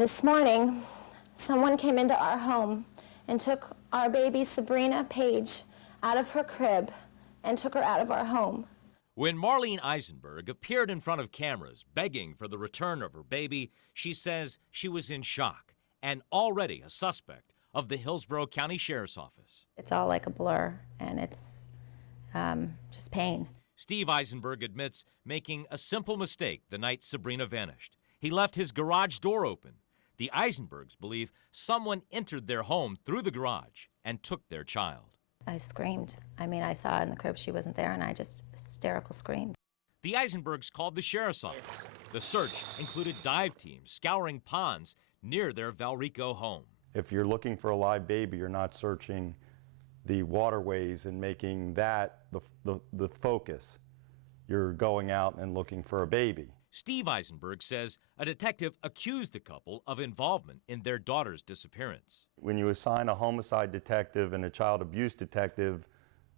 This morning, someone came into our home and took our baby Sabrina Page out of her crib and took her out of our home. When Marlene Aisenberg appeared in front of cameras begging for the return of her baby, she says she was in shock and already a suspect of the Hillsborough County Sheriff's Office. It's all like a blur, and it's just pain. Steve Aisenberg admits making a simple mistake the night Sabrina vanished. He left his garage door open. The Aisenbergs believe someone entered their home through the garage and took their child. I screamed. I mean, I saw in the crib she wasn't there, and I just hysterical screamed. The Aisenbergs called the sheriff's office. The search included dive teams scouring ponds near their Valrico home. If you're looking for a live baby, you're not searching the waterways and making that the focus. You're going out and looking for a baby. Steve Aisenberg says a detective accused the couple of involvement in their daughter's disappearance. When you assign a homicide detective and a child abuse detective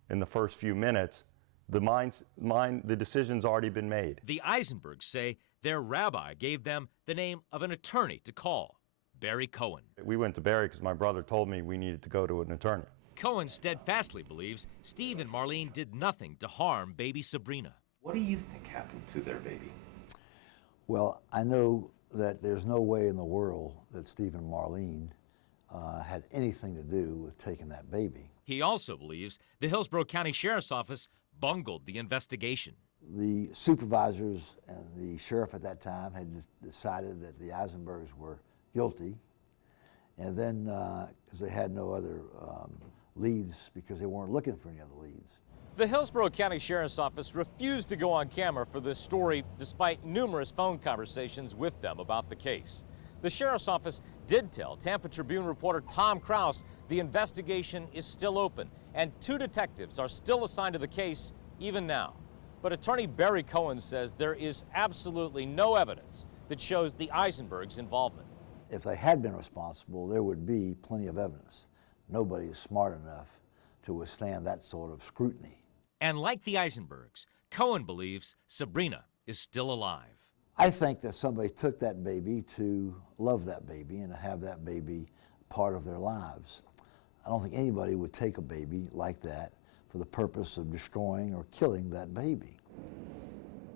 in the first few minutes, the decision's already been made. The Aisenbergs say their rabbi gave them the name of an attorney to call, Barry Cohen. We went to Barry because my brother told me we needed to go to an attorney. Cohen steadfastly believes Steve and Marlene did nothing to harm baby Sabrina. What do you think happened to their baby? Well, I know that there's no way in the world that Steve and Marlene had anything to do with taking that baby. He also believes the Hillsborough County Sheriff's Office bungled the investigation. The supervisors and the sheriff at that time had decided that the Aisenbergs were guilty, and then because they had no other leads, because they weren't looking for any other leads. The Hillsborough County Sheriff's Office refused to go on camera for this story despite numerous phone conversations with them about the case. The Sheriff's Office did tell Tampa Tribune reporter Tom Krause the investigation is still open and 2 detectives are still assigned to the case even now. But attorney Barry Cohen says there is absolutely no evidence that shows the Aisenbergs' involvement. If they had been responsible, there would be plenty of evidence. Nobody is smart enough to withstand that sort of scrutiny. And like the Aisenbergs, Cohen believes Sabrina is still alive. I think that somebody took that baby to love that baby and to have that baby part of their lives. I don't think anybody would take a baby like that for the purpose of destroying or killing that baby.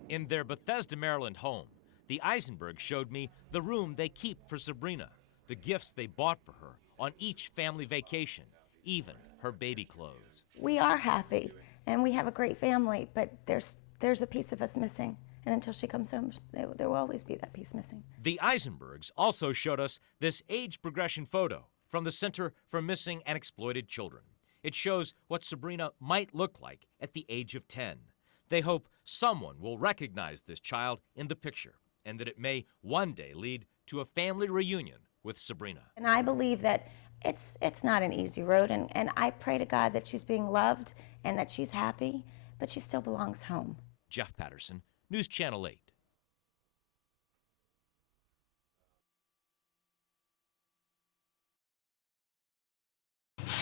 In their Bethesda, Maryland home, the Aisenbergs showed me the room they keep for Sabrina, the gifts they bought for her on each family vacation, even her baby clothes. We are happy, and we have a great family, but there's a piece of us missing. And until she comes home, there will always be that piece missing. The Aisenbergs also showed us this age progression photo from the Center for Missing and Exploited Children. It shows what Sabrina might look like at the age of 10. They hope someone will recognize this child in the picture and that it may one day lead to a family reunion with Sabrina. And I believe that it's not an easy road, and I pray to God that she's being loved and that she's happy, but she still belongs home. Jeff Patterson, News Channel 8.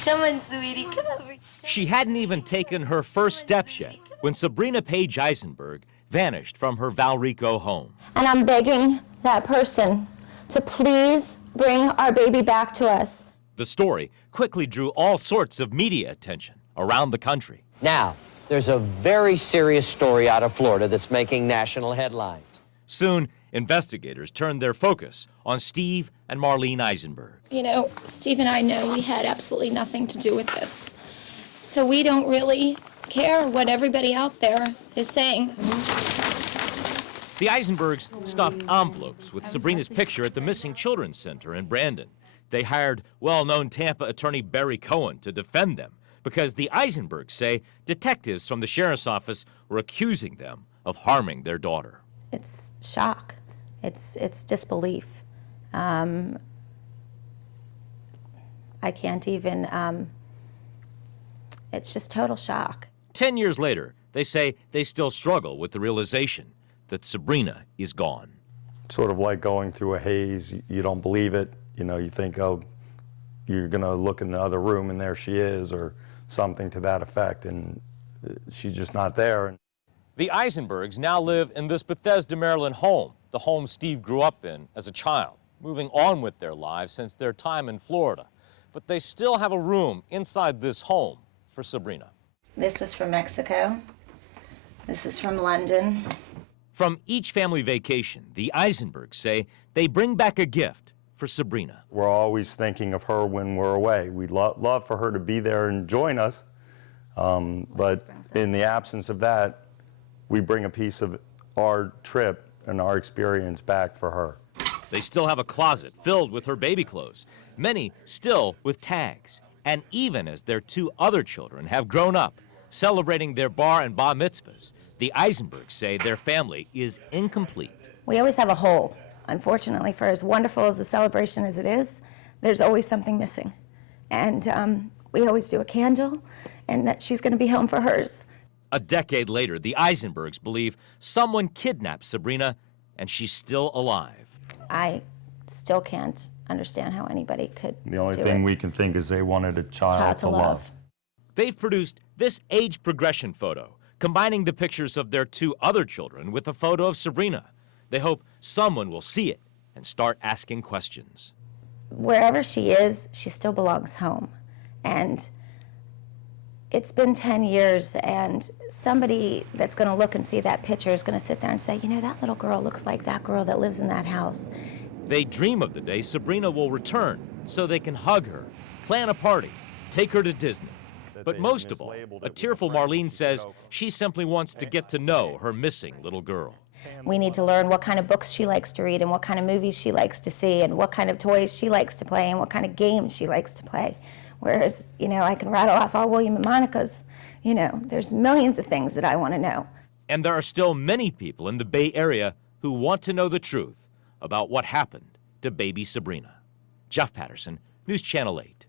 Come on, sweetie, come over. She hadn't even taken her first steps yet when Sabrina Page Aisenberg vanished from her Valrico home. And I'm begging that person to please bring our baby back to us. The story quickly drew all sorts of media attention around the country. Now, there's a very serious story out of Florida that's making national headlines. Soon, investigators turned their focus on Steve and Marlene Aisenberg. You know, Steve and I know we had absolutely nothing to do with this. So we don't really care what everybody out there is saying. The Aisenbergs stuffed envelopes with Sabrina's picture at the Missing Children's Center in Brandon. They hired well-known Tampa attorney Barry Cohen to defend them because the Aisenbergs say detectives from the sheriff's office were accusing them of harming their daughter. It's shock. It's disbelief. I can't even, it's just total shock. 10 years later, they say they still struggle with the realization that Sabrina is gone. It's sort of like going through a haze. You don't believe it. You know, you think, oh, you're going to look in the other room and there she is, or something to that effect, and she's just not there. The Aisenbergs now live in this Bethesda, Maryland home, the home Steve grew up in as a child. moving on with their lives since their time in Florida. But they still have a room inside this home for Sabrina. This was from Mexico. This is from London. From each family vacation, the Aisenbergs say they bring back a gift for Sabrina. We're always thinking of her when we're away. We'd love for her to be there and join us, but in the absence of that, we bring a piece of our trip and our experience back for her. They still have a closet filled with her baby clothes, many still with tags. And even as their two other children have grown up, celebrating their bar and bar mitzvahs, the Aisenbergs say their family is incomplete. We always have a hole. Unfortunately, for as wonderful as the celebration as it is, there's always something missing. And we always do a candle, and that she's going to be home for hers. A decade later, the Aisenbergs believe someone kidnapped Sabrina, and she's still alive. I still can't understand how anybody could The only do thing it. we can think is they wanted a child to love. They've produced this age progression photo, combining the pictures of their two other children with a photo of Sabrina. They hope someone will see it and start asking questions. Wherever she is, she still belongs home. And it's been 10 years, and somebody that's going to look and see that picture is going to sit there and say, you know, that little girl looks like that girl that lives in that house. They dream of the day Sabrina will return so they can hug her, plan a party, take her to Disney. But most of all, a tearful Marlene says she simply wants to get to know her missing little girl. We need to learn what kind of books she likes to read and what kind of movies she likes to see and what kind of toys she likes to play and what kind of games she likes to play. Whereas, you know, I can rattle off all William and Monica's. You know, there's millions of things that I want to know. And there are still many people in the Bay Area who want to know the truth about what happened to baby Sabrina. Jeff Patterson, News Channel 8.